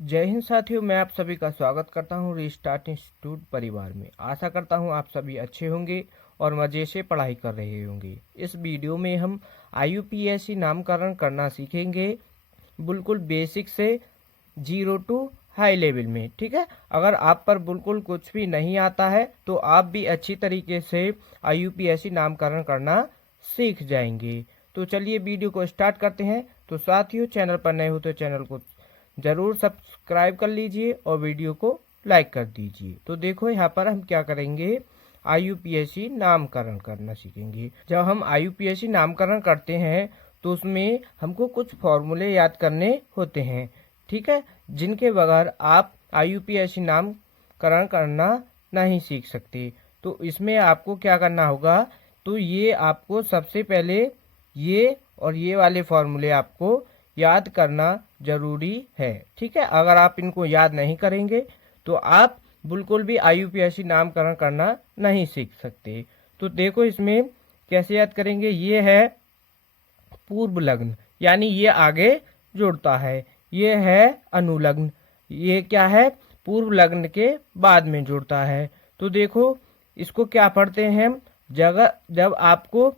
जय हिंद साथियों, मैं आप सभी का स्वागत करता हूं रीस्टार्ट इंस्टीट्यूट परिवार में। आशा करता हूं आप सभी अच्छे होंगे और मज़े से पढ़ाई कर रहे होंगे। इस वीडियो में हम IUPAC नामकरण करना सीखेंगे, बिल्कुल बेसिक से 0 टू हाई लेवल में। ठीक है, अगर आप पर बिल्कुल कुछ भी नहीं आता है तो आप भी अच्छी तरीके से IUPAC नामकरण करना सीख जाएंगे। तो चलिए वीडियो को स्टार्ट करते हैं। तो साथियों, चैनल पर नए हो तो चैनल को जरूर सब्सक्राइब कर लीजिए और वीडियो को लाइक कर दीजिए। तो देखो यहाँ पर हम क्या करेंगे, IUPAC नामकरण करना सीखेंगे। जब हम IUPAC नामकरण करते हैं तो उसमें हमको कुछ फॉर्मूले याद करने होते हैं, ठीक है, जिनके बगैर आप IUPAC नामकरण करना नहीं सीख सकते। तो इसमें आपको क्या करना होगा, तो ये आपको सबसे पहले ये और ये वाले फॉर्मूले आपको याद करना जरूरी है। ठीक है, अगर आप इनको याद नहीं करेंगे तो आप बिल्कुल भी IUPAC नामकरण करना नहीं सीख सकते। तो देखो इसमें कैसे याद करेंगे। ये है पूर्व लग्न, यानी ये आगे जुड़ता है। ये है अनुलग्न, ये क्या है, पूर्व लग्न के बाद में जुड़ता है। तो देखो इसको क्या पढ़ते हैं हम, जब आपको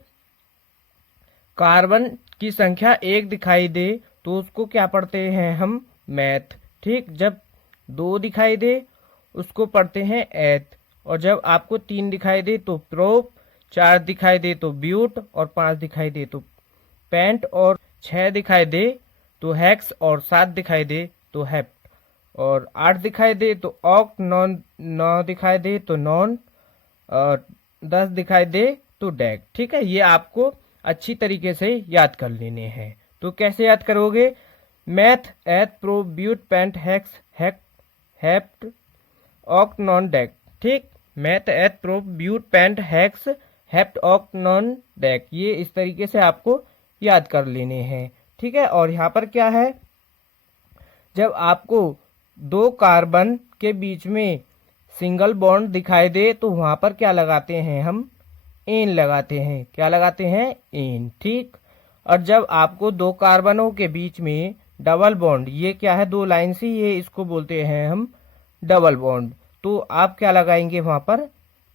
कार्बन की संख्या 1 दिखाई दे तो उसको क्या पढ़ते हैं हम, मैथ। ठीक, जब 2 दिखाई दे उसको पढ़ते हैं एथ, और जब आपको 3 दिखाई दे तो प्रोप, 4 दिखाई दे तो ब्यूट, और 5 दिखाई दे तो पेंट, और 6 दिखाई दे तो हेक्स, और 7 दिखाई दे तो हेप्ट, और 8 दिखाई दे तो ऑक्ट, 9 दिखाई दे तो नॉन, और 10 दिखाई दे तो डैक। ठीक है, ये आपको अच्छी तरीके से याद कर लेने हैं। तो कैसे याद करोगे, meth, eth, prop, but, pent, hex, hept, oct, non, dec. ठीक, meth, eth, prop, but, pent, hex, hept, oct, non, dec, ये इस तरीके से आपको याद कर लेने हैं। ठीक है, और यहाँ पर क्या है, जब आपको 2 कार्बन के बीच में सिंगल बॉन्ड दिखाई दे तो वहां पर क्या लगाते हैं हम, एन लगाते हैं। क्या लगाते हैं, एन। ठीक, और जब आपको 2 कार्बनों के बीच में डबल बॉन्ड, ये क्या है, 2 लाइन से, ये इसको बोलते हैं हम डबल बॉन्ड, तो आप क्या लगाएंगे वहां पर,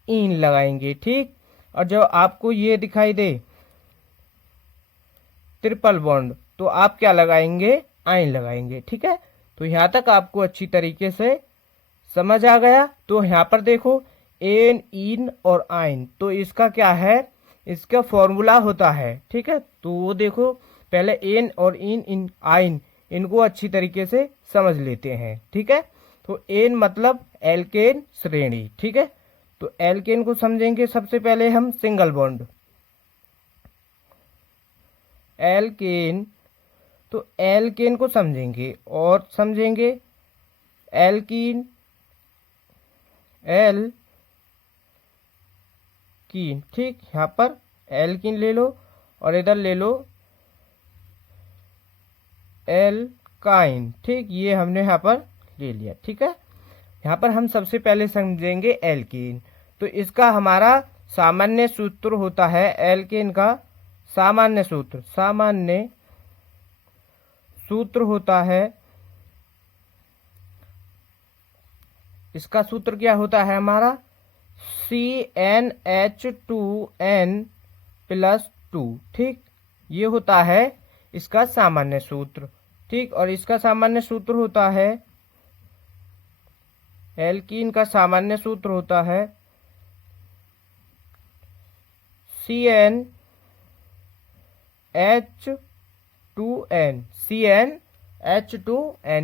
इन लगाएंगे। ठीक, और जब आपको ये दिखाई दे ट्रिपल बॉन्ड तो आप क्या लगाएंगे, आइन लगाएंगे। ठीक है, तो यहां तक आपको अच्छी तरीके से समझ आ गया। तो यहाँ पर देखो एन, इन और आइन, तो इसका क्या है, इसका फॉर्मूला होता है। ठीक है, तो वो देखो पहले एन और इन आइन, इनको अच्छी तरीके से समझ लेते हैं। ठीक है, तो एन मतलब एल्केन श्रेणी। ठीक है, तो एल्केन को समझेंगे सबसे पहले हम, सिंगल बॉन्ड एल्केन, तो एल्केन को समझेंगे, और समझेंगे एल्कीन, एल्कीन। ठीक, यहाँ पर एल्कीन ले लो और इधर ले लो एल्काइन। ठीक, ये हमने यहाँ पर ले लिया। ठीक है, यहाँ पर हम सबसे पहले समझेंगे एल्कीन। तो इसका हमारा सामान्य सूत्र होता है, एल्कीन का सामान्य सूत्र होता है, इसका सूत्र क्या होता है हमारा, CnH2n+2। ठीक, ये होता है इसका सामान्य सूत्र। ठीक, और इसका सामान्य सूत्र होता है, एल्कीन का सामान्य सूत्र होता है CnH2n,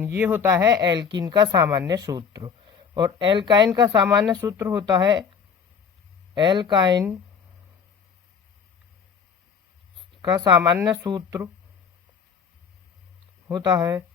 ये होता है एल्कीन का सामान्य सूत्र। और एल्काइन का सामान्य सूत्र होता है, एल्काइन का सामान्य सूत्र होता है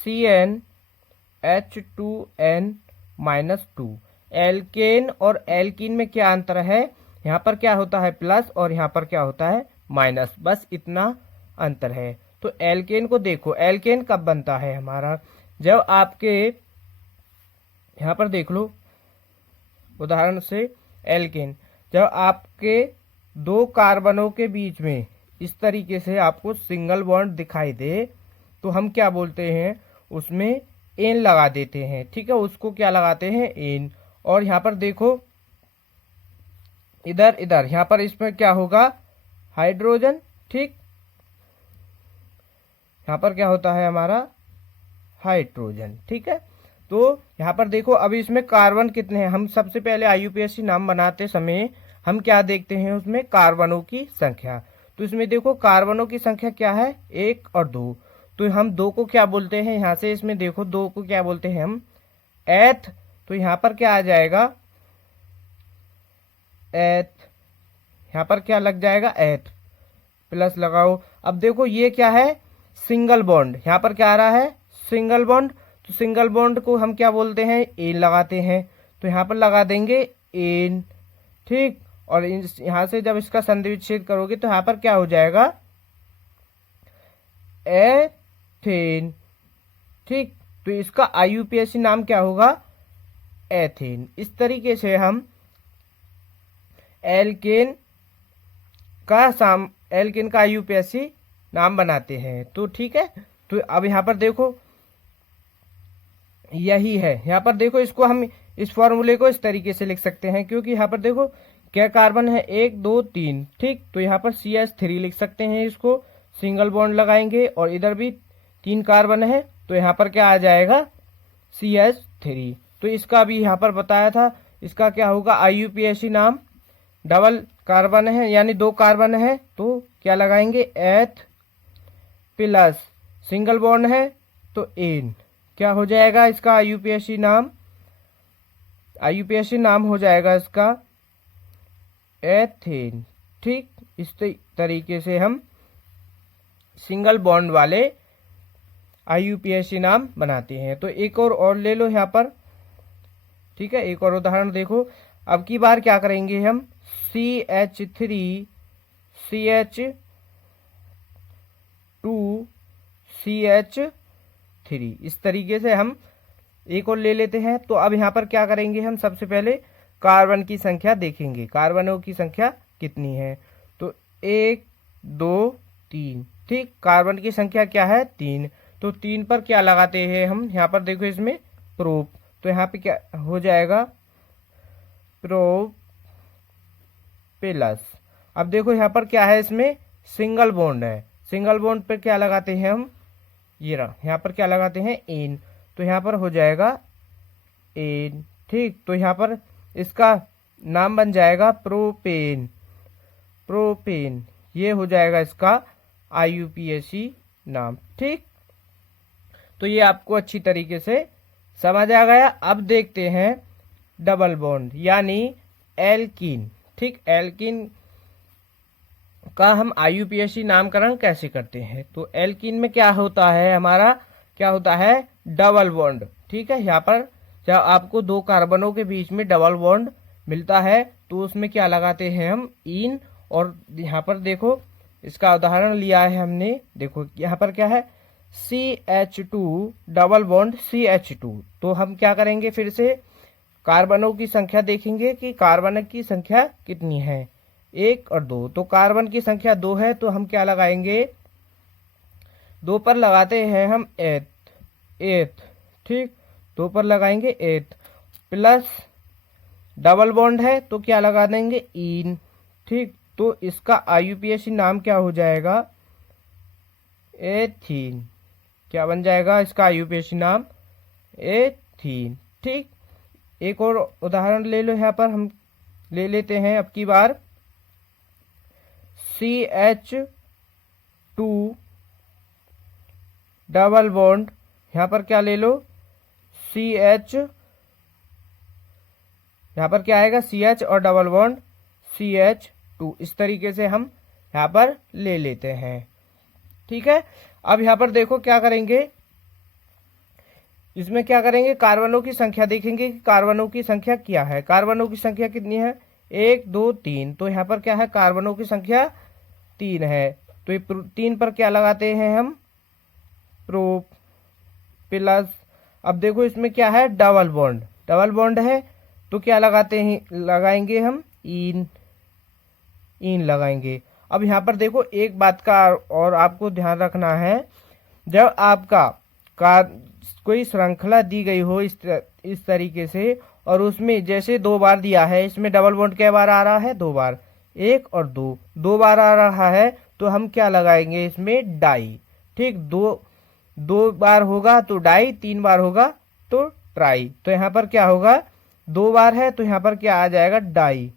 CnH2n-2। एल्केन और एल्कीन में क्या अंतर है, यहाँ पर क्या होता है प्लस और यहाँ पर क्या होता है माइनस, बस इतना अंतर है। तो एल्केन को देखो, एल्केन कब बनता है हमारा, जब आपके यहाँ पर देख लो उदाहरण से, एल्केन जब आपके 2 कार्बनों के बीच में इस तरीके से आपको सिंगल बॉन्ड दिखाई दे तो हम क्या बोलते हैं, उसमें एन लगा देते हैं। ठीक है, उसको क्या लगाते हैं, एन। और यहाँ पर देखो इधर इधर यहाँ पर इसमें क्या होगा, हाइड्रोजन। ठीक, यहाँ पर क्या होता है हमारा, हाइड्रोजन। ठीक है, तो यहाँ पर देखो अभी इसमें कार्बन कितने हैं। हम सबसे पहले आईयूपीएसी नाम बनाते समय हम क्या देखते हैं, उसमें कार्बनों की संख्या। तो इसमें देखो कार्बनों की संख्या क्या है, 1 और 2। तो हम 2 को क्या बोलते हैं, यहाँ से इसमें देखो 2 को क्या बोलते हैं हम, एथ। तो यहाँ पर क्या आ जाएगा, एथ। यहाँ पर क्या लग जाएगा, एथ प्लस लगाओ। अब देखो ये क्या है, सिंगल बॉन्ड। यहाँ पर क्या आ रहा है, सिंगल बॉन्ड। तो सिंगल बॉन्ड को हम क्या बोलते हैं, एन लगाते हैं। तो यहाँ पर लगा देंगे एन। ठीक, और यहाँ से जब इसका संधि विच्छेद करोगे तो यहाँ पर क्या हो जाएगा, एथेन। ठीक, तो इसका आईयूपीएसी नाम क्या होगा, एथेन। इस तरीके से हम एल्केन का आईयूपीएसी नाम बनाते हैं। तो ठीक है, तो अब यहाँ पर देखो यही है। यहाँ पर देखो इसको हम इस फॉर्मूले को इस तरीके से लिख सकते हैं, क्योंकि यहाँ पर देखो क्या कार्बन है, 1 2 3। ठीक, तो यहाँ पर CH3 लिख सकते हैं, इसको सिंगल बॉन्ड लगाएंगे। और इधर भी 3 कार्बन है, तो यहाँ पर क्या आ जाएगा, CH3। तो इसका भी यहाँ पर बताया था, इसका क्या होगा आईयूपीएसी नाम। डबल कार्बन है यानी 2 कार्बन है, तो क्या लगाएंगे, एथ प्लस सिंगल बॉन्ड है तो एन। क्या हो जाएगा इसका आईयूपीएसी नाम, आईयूपीएसी नाम हो जाएगा इसका एथेन। ठीक, इस तरीके से हम सिंगल बॉन्ड वाले आईयूपीएसी नाम बनाते हैं। तो एक और ले लो यहाँ पर। ठीक है, एक और उदाहरण देखो। अब की बार क्या करेंगे हम, CH3 CH2 CH3, इस तरीके से हम एक और ले लेते हैं। तो अब यहाँ पर क्या करेंगे, हम सबसे पहले कार्बन की संख्या देखेंगे, कार्बनों की संख्या कितनी है। तो 1 2 3। ठीक, कार्बन की संख्या क्या है, 3। तो 3 पर क्या लगाते हैं हम, यहाँ पर देखो इसमें प्रोप। तो यहाँ पे क्या हो जाएगा, प्रोप प्लस। अब देखो यहाँ पर क्या है, इसमें सिंगल बॉन्ड है। सिंगल बॉन्ड पर क्या लगाते हैं हम, ये रहा, यहाँ पर क्या लगाते हैं, एन। तो यहाँ पर हो जाएगा एन। ठीक, तो यहाँ पर इसका नाम बन जाएगा प्रोपेन। प्रोपेन ये हो जाएगा इसका आईयूपीएसी नाम। ठीक, तो ये आपको अच्छी तरीके से समझ आ गया। अब देखते हैं डबल बॉन्ड यानी एल्कीन। ठीक, एल्कीन का हम आईयूपीएसी नामकरण कैसे करते हैं। तो एल्कीन में क्या होता है, हमारा क्या होता है, डबल बॉन्ड। ठीक है, यहाँ पर जब आपको 2 कार्बनों के बीच में डबल बॉन्ड मिलता है तो उसमें क्या लगाते हैं हम, इन। और यहाँ पर देखो इसका उदाहरण लिया है हमने। देखो यहाँ पर क्या है, CH2 डबल बॉन्ड CH2। तो हम क्या करेंगे, फिर से कार्बनों की संख्या देखेंगे कि कार्बन की संख्या कितनी है, 1 और 2। तो कार्बन की संख्या 2 है, तो हम क्या लगाएंगे, 2 पर लगाते हैं हम एथ। ठीक, 2 पर लगाएंगे एथ प्लस डबल बॉन्ड है तो क्या लगा देंगे, इन। ठीक, तो इसका आईयूपीएसी नाम क्या हो जाएगा, एथीन। क्या बन जाएगा इसका आईयूपीएसी नाम, एथीन। ठीक, एक और उदाहरण ले लो। यहाँ पर हम ले लेते हैं अब की बार CH2 डबल बॉन्ड। यहाँ पर क्या ले लो, CH, यहाँ पर क्या आएगा, CH और डबल बॉन्ड CH2। इस तरीके से हम यहाँ पर ले लेते हैं। ठीक है, अब यहाँ पर देखो क्या करेंगे, इसमें क्या करेंगे, कार्बनों की संख्या देखेंगे कि कार्बनों की संख्या क्या है। कार्बनों की संख्या कितनी है, 1 2 3। तो यहाँ पर क्या है, कार्बनों की संख्या 3 है। तो 3 पर क्या लगाते हैं हम, प्रोप प्लस। अब देखो इसमें क्या है, डबल बॉन्ड। डबल बॉन्ड है तो क्या लगाते हैं, लगाएंगे हम इन लगाएंगे। अब यहाँ पर देखो एक बात का और आपको ध्यान रखना है, जब आपका कोई श्रृंखला दी गई हो इस तरीके से, और उसमें जैसे 2 बार दिया है, इसमें डबल बॉन्ड कै बार आ रहा है? 2 बार, 1 और 2, 2 बार आ रहा है, तो हम क्या लगाएंगे इसमें? डाई। ठीक, 2 बार होगा तो डाई, 3 बार होगा तो ट्राई। तो यहाँ पर क्या होगा? 2 बार है तो यहाँ पर क्या आ जाएगा? डाई।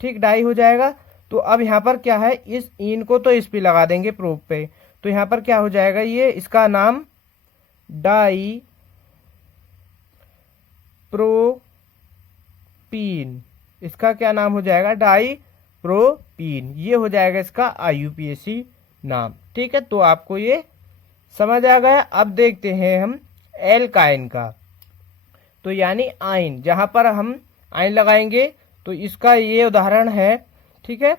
ठीक, डाई हो जाएगा। तो अब यहाँ पर क्या है, इस इन को तो इस पे लगा देंगे, प्रोप पे, तो यहाँ पर क्या हो जाएगा? ये इसका नाम डाई प्रोपीन, इसका क्या नाम हो जाएगा? Di propene. ये हो जाएगा इसका IUPAC नाम। ठीक है, तो आपको ये समझ आ गया। अब देखते हैं हम एल्काइन का। तो यानी आयन, जहां पर हम आयन लगाएंगे तो इसका ये उदाहरण है। ठीक है,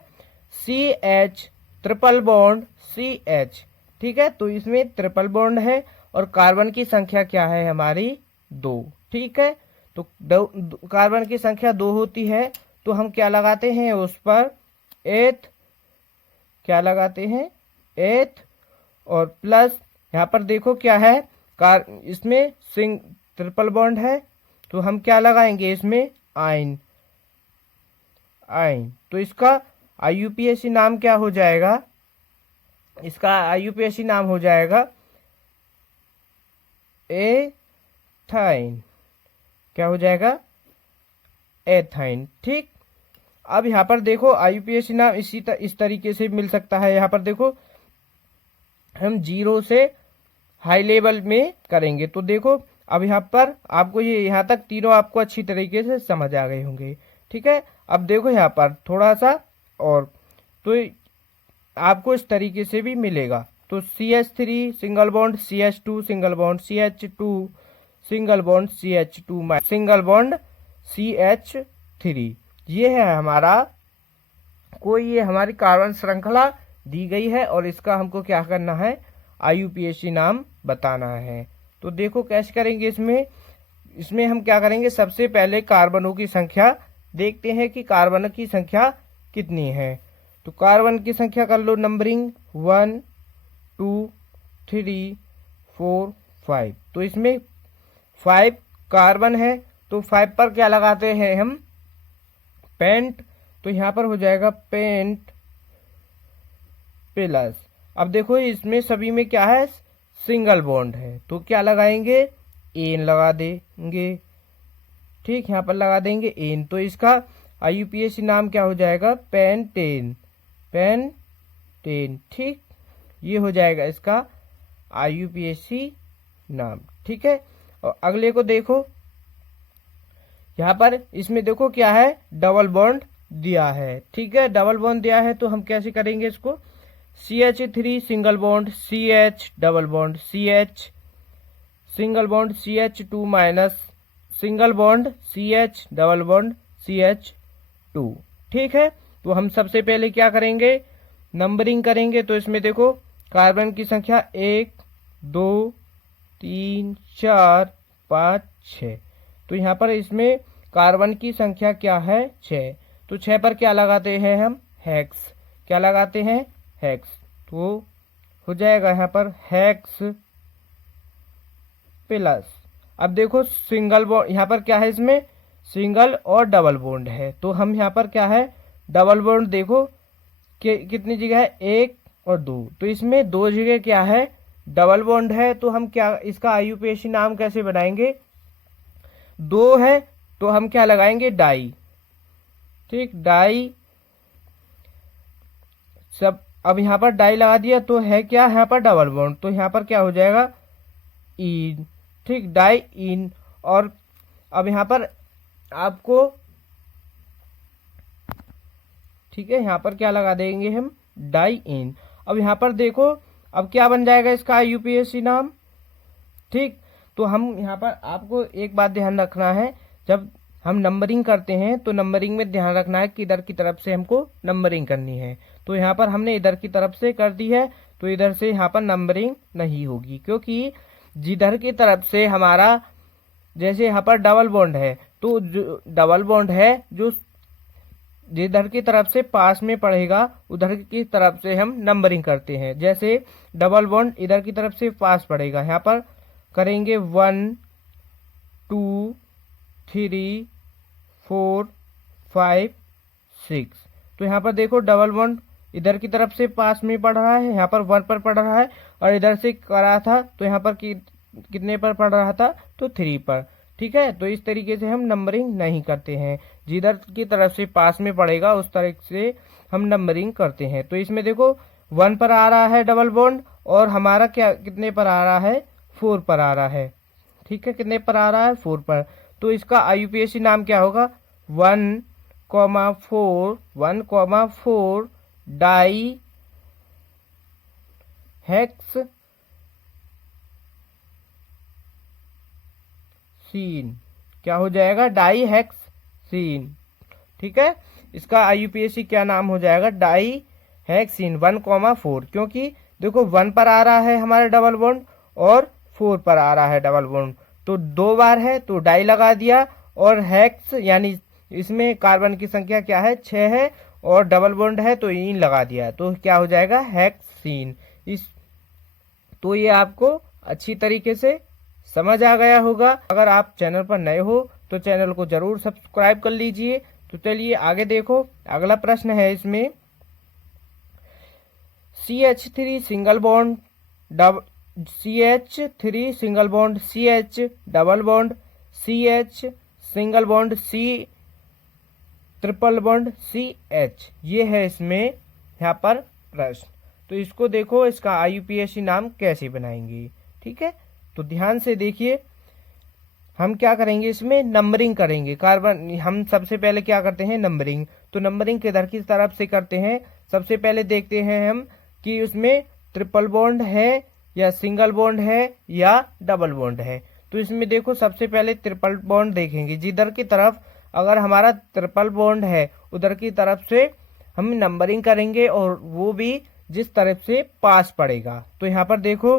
CH ट्रिपल बॉन्ड CH। ठीक है, तो इसमें ट्रिपल बॉन्ड है और कार्बन की संख्या क्या है हमारी? 2। ठीक है, तो कार्बन की संख्या 2 होती है, तो हम क्या लगाते हैं उस पर? एथ। क्या लगाते हैं? एथ। और प्लस यहाँ पर देखो क्या है, इसमें ट्रिपल बॉन्ड है, तो हम क्या लगाएंगे इसमें? आयन। आयन, तो इसका IUPAC नाम क्या हो जाएगा? इसका IUPAC नाम हो जाएगा एथाइन। क्या हो जाएगा? एथाइन। ठीक, अब यहाँ पर देखो IUPAC नाम इस तरीके से मिल सकता है। यहाँ पर देखो हम 0 से हाई लेवल में करेंगे, तो देखो अब यहाँ पर आपको ये यहाँ तक तीनों आपको अच्छी तरीके से समझ आ गए होंगे। ठीक है, अब देखो यहाँ पर थोड़ा सा और, तो आपको इस तरीके से भी मिलेगा। तो CH3 single bond CH2 single bond CH2 single bond CH2 single bond CH3। ये है हमारा ये हमारी कार्बन श्रृंखला दी गई है और इसका हमको क्या करना है? IUPAC नाम बताना है। तो देखो कैसे करेंगे इसमें हम क्या करेंगे? सबसे पहले कार्बनों की संख्या देखते हैं कि कार्बन की संख्या कितनी है। तो कार्बन की संख्या कर लो नंबरिंग 1 2 3 4 5। तो इसमें 5 कार्बन है, तो 5 पर क्या लगाते हैं हम? पेंट। तो यहाँ पर हो जाएगा पेंट प्लस। अब देखो इसमें सभी में क्या है? सिंगल बॉन्ड है, तो क्या लगाएंगे? एन लगा देंगे। ठीक, यहाँ पर लगा देंगे एन, तो इसका IUPAC नाम क्या हो जाएगा? पेंटेन। पेंटेन। ठीक, ये हो जाएगा इसका IUPAC नाम। ठीक है, और अगले को देखो, यहाँ पर इसमें देखो क्या है? डबल बॉन्ड दिया है। ठीक है, डबल बॉन्ड दिया है, तो हम कैसे करेंगे इसको? CH3 single bond CH double bond CH single bond CH2 minus single bond CH double bond CH2। ठीक है, तो हम सबसे पहले क्या करेंगे? नंबरिंग करेंगे। तो इसमें देखो कार्बन की संख्या 1 2 3 4 5 6। तो यहाँ पर इसमें कार्बन की संख्या क्या है? 6। तो 6 पर क्या लगाते हैं हम? हेक्स। क्या लगाते हैं? हेक्स। तो हो जाएगा यहाँ पर हेक्स प्लस। अब देखो सिंगल बॉन्ड, यहाँ पर क्या है? इसमें सिंगल और डबल बॉन्ड है, तो हम यहाँ पर क्या है? डबल बॉन्ड देखो कि कितनी जगह है? 1 और 2। तो इसमें 2 जगह क्या है? डबल बॉन्ड है, तो हम क्या इसका IUPAC नाम कैसे बनाएंगे? 2 है तो हम क्या लगाएंगे? डाई। ठीक, डाई। सब अब यहाँ पर डाई लगा दिया, तो है क्या? यहाँ पर डबल बॉन्ड, तो यहाँ पर क्या हो जाएगा? इन। ठीक, डाई इन। और अब यहाँ पर आपको, ठीक है, यहाँ पर क्या लगा देंगे हम? डाई इन। अब यहाँ पर देखो अब क्या बन जाएगा इसका IUPAC नाम। ठीक, तो हम यहाँ पर आपको एक बात ध्यान रखना है, जब हम नंबरिंग करते हैं तो नंबरिंग में ध्यान रखना है कि इधर की तरफ से हमको नंबरिंग करनी है। तो यहाँ पर हमने इधर की तरफ से कर दी है, तो इधर से यहाँ पर नंबरिंग नहीं होगी, क्योंकि जिधर की तरफ से हमारा, जैसे यहाँ पर डबल बॉन्ड है, तो जो डबल बॉन्ड है जो जिधर की तरफ से पास में पड़ेगा उधर की तरफ से हम नंबरिंग करते हैं। जैसे डबल बॉन्ड इधर की तरफ से पास पड़ेगा, यहाँ पर करेंगे 1 2 3 4 5 6। तो यहाँ पर देखो डबल बॉन्ड इधर की तरफ से पास में पड़ रहा है, यहाँ पर 1 पर पड़ रहा है, और इधर से करा था तो यहाँ पर कितने पर पड़ रहा था, तो 3 पर। ठीक है, तो इस तरीके से हम नंबरिंग नहीं करते हैं, जिधर की तरफ से पास में पड़ेगा उस तरह से हम नंबरिंग करते हैं। तो इसमें देखो 1 पर आ रहा है डबल बॉन्ड, और हमारा क्या कितने पर आ रहा है, 4 पर आ रहा है। ठीक है, कितने पर आ रहा है, 4 पर। तो इसका IUPAC नाम क्या होगा, 1,4 डाई हेक्स सीन। क्या हो जाएगा, डाई हेक्स सीन। ठीक है, इसका IUPAC क्या नाम हो जाएगा, डाई हेक्सीन 1,4। क्योंकि देखो 1 पर आ रहा है हमारा डबल बॉन्ड और 4 पर आ रहा है डबल बॉन्ड, तो 2 बार है तो डाई लगा दिया, और हेक्स यानी इसमें कार्बन की संख्या क्या है, 6 है, और डबल बॉन्ड है तो इन लगा दिया, तो क्या हो जाएगा, हेक्सीन। तो ये आपको अच्छी तरीके से समझ आ गया होगा। अगर आप चैनल पर नए हो तो चैनल को जरूर सब्सक्राइब कर लीजिए। तो चलिए आगे देखो, अगला प्रश्न है इसमें, CH3 single bond CH3 single bond CH double bond CH single bond C triple bond CH, ये है इसमें यहाँ पर प्रश्न। तो इसको देखो, इसका IUPAC नाम कैसे बनाएंगे। ठीक है, तो ध्यान से देखिए, हम क्या करेंगे, इसमें नंबरिंग करेंगे। कार्बन हम सबसे पहले क्या करते हैं, नंबरिंग। तो नंबरिंग किधर की तरफ से करते हैं, सबसे पहले देखते हैं हम कि उसमें ट्रिपल बॉन्ड है या सिंगल बॉन्ड है या डबल बॉन्ड है। तो इसमें देखो सबसे पहले ट्रिपल बॉन्ड देखेंगे, जिधर की तरफ अगर हमारा ट्रिपल बॉन्ड है उधर की तरफ से हम नंबरिंग करेंगे, और वो भी जिस तरफ से पास पड़ेगा। तो यहाँ पर देखो,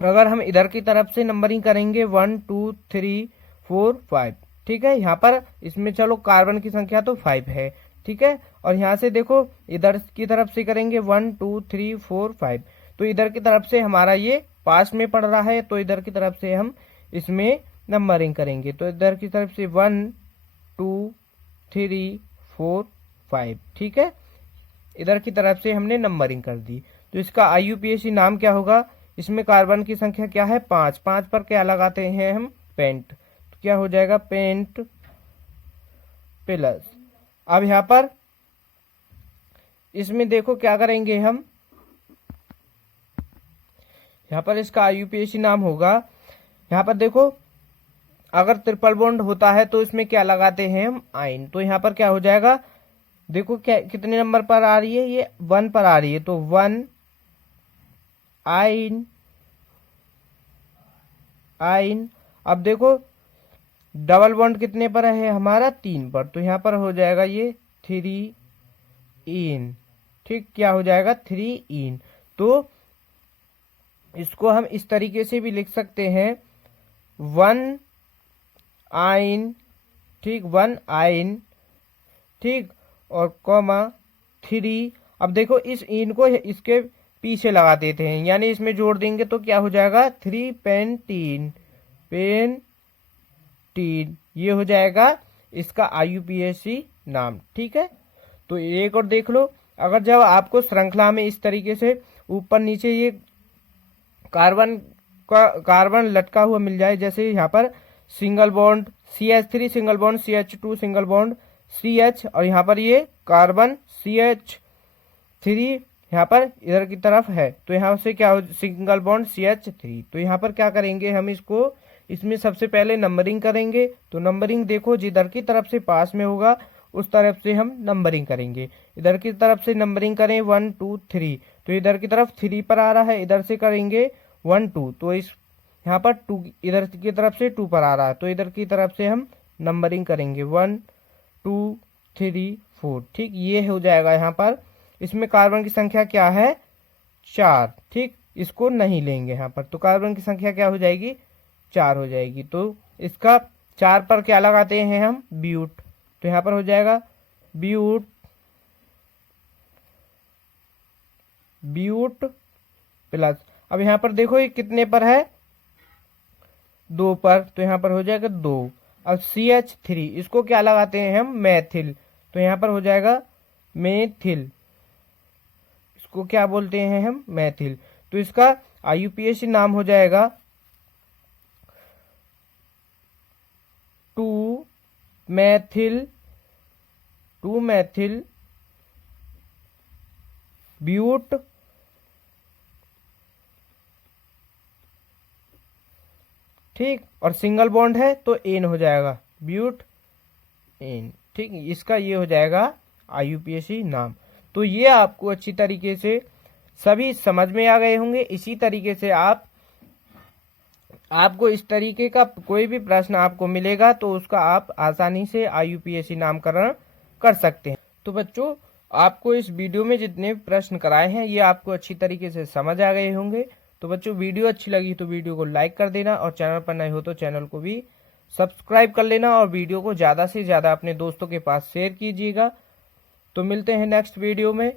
अगर हम इधर की तरफ से नंबरिंग करेंगे 1 2 3 4 5। ठीक है, यहाँ पर इसमें चलो कार्बन की संख्या तो 5 है। ठीक है, और यहाँ से देखो इधर की तरफ से करेंगे 1 2 3 4 5। तो इधर की तरफ से हमारा ये पास में पड़ रहा है, तो इधर की तरफ से हम इसमें नंबरिंग करेंगे। तो इधर की तरफ से 1 2 3 4 5। ठीक है, इधर की तरफ से हमने नंबरिंग कर दी। तो इसका IUPAC नाम क्या होगा, इसमें कार्बन की संख्या क्या है, 5। 5 पर क्या लगाते हैं हम, पेंट। तो क्या हो जाएगा, पेंट प्लस। अब यहाँ पर इसमें देखो क्या करेंगे हम, यहाँ पर इसका IUPAC नाम होगा, यहाँ पर देखो अगर ट्रिपल बॉन्ड होता है तो इसमें क्या लगाते हैं हम, आइन। तो यहाँ पर क्या हो जाएगा, देखो क्या कितने नंबर पर आ रही है, ये 1 पर आ रही है, तो 1 आइन आइन। अब देखो डबल बॉन्ड कितने पर है हमारा, 3 पर, तो यहाँ पर हो जाएगा ये 3 इन। ठीक, क्या हो जाएगा, 3 इन। तो इसको हम इस तरीके से भी लिख सकते हैं, 1 आइन। ठीक, 1 आइन। ठीक, और कॉमा 3। अब देखो इस इन को इसके पीछे लगा देते हैं, यानी इसमें जोड़ देंगे तो क्या हो जाएगा, 3 पेंटीन। ये हो जाएगा इसका IUPAC नाम। ठीक है, तो एक और देख लो, अगर जब आपको श्रृंखला में इस तरीके से ऊपर नीचे ये कार्बन लटका हुआ मिल जाए, जैसे यहाँ पर single bond CH3 single bond CH2 single bond CH, और यहाँ पर ये कार्बन CH3 यहाँ पर इधर की तरफ है, तो यहाँ से क्या हो, सिंगल बॉन्ड CH3। तो यहाँ पर क्या करेंगे हम, इसमें सबसे पहले नंबरिंग करेंगे। तो नंबरिंग देखो, जिधर की तरफ से पास में होगा उस तरफ से हम नंबरिंग करेंगे। इधर की तरफ से नंबरिंग करें 1 2 3, तो इधर की तरफ 3 पर आ रहा है, इधर से करेंगे 1 2, तो इस यहाँ पर 2 इधर की तरफ से 2 पर आ रहा है, तो इधर की तरफ से हम नंबरिंग करेंगे 1 2 3 4। ठीक, ये हो जाएगा यहाँ पर। इसमें कार्बन की संख्या क्या है, 4। ठीक, इसको नहीं लेंगे यहाँ पर, तो कार्बन की संख्या क्या हो जाएगी, 4 हो जाएगी। तो इसका 4 पर क्या लगाते हैं हम, ब्यूट। तो यहाँ पर हो जाएगा ब्यूट प्लस। अब यहाँ पर देखो ये कितने पर है, 2 पर, तो यहाँ पर हो जाएगा 2। अब CH3 इसको क्या लगाते हैं हम, मैथिल, तो यहाँ पर हो जाएगा मेथिल, इसको क्या बोलते हैं हम, मैथिल। तो इसका IUPAC नाम हो जाएगा 2-मैथिल ब्यूट ठीक, और सिंगल बॉन्ड है तो एन हो जाएगा, ब्यूट एन। ठीक, इसका ये हो जाएगा IUPAC नाम। तो ये आपको अच्छी तरीके से सभी समझ में आ गए होंगे। इसी तरीके से आपको इस तरीके का कोई भी प्रश्न आपको मिलेगा तो उसका आप आसानी से IUPAC नामकरण कर सकते हैं। तो बच्चों, आपको इस वीडियो में जितने प्रश्न कराए हैं ये आपको अच्छी तरीके से समझ आ गए होंगे। तो बच्चों, वीडियो अच्छी लगी तो वीडियो को लाइक कर देना, और चैनल पर नए हो तो चैनल को भी सब्सक्राइब कर लेना, और वीडियो को ज़्यादा से ज़्यादा अपने दोस्तों के पास शेयर कीजिएगा। तो मिलते हैं नेक्स्ट वीडियो में।